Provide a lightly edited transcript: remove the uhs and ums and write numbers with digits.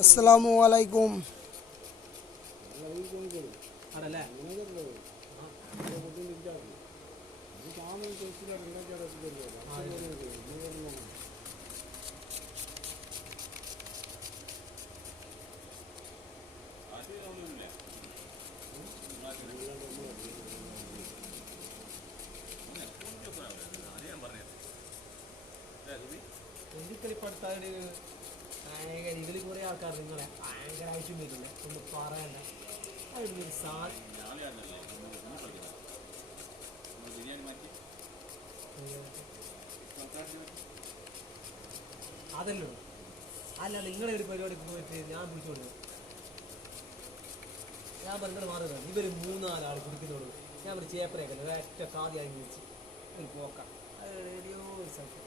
അസ്സലാമു അലൈക്കും. ഇതിൽ കുറെ ആൾക്കാർ നിങ്ങളെ ഭയങ്കര ആവശ്യം വരില്ല ഒന്ന് പറയണ്ട. അതല്ലോ അല്ല, നിങ്ങളെ ഒരു പരിപാടിക്ക് പോയിട്ട് ഞാൻ പിടിച്ചോളൂ. ഞാൻ പറഞ്ഞത് മാറുക. ഇവർ 3-4 കുടിക്കുന്നോളൂ. ഞാൻ ഒരു ചേപ്പറേക്കല്ലോ ഒറ്റ കാതി അഴിഞ്ഞ് വെച്ച് ഒരു പോക്കാം. റേഡിയോ ഒരു സ്ഥലത്ത്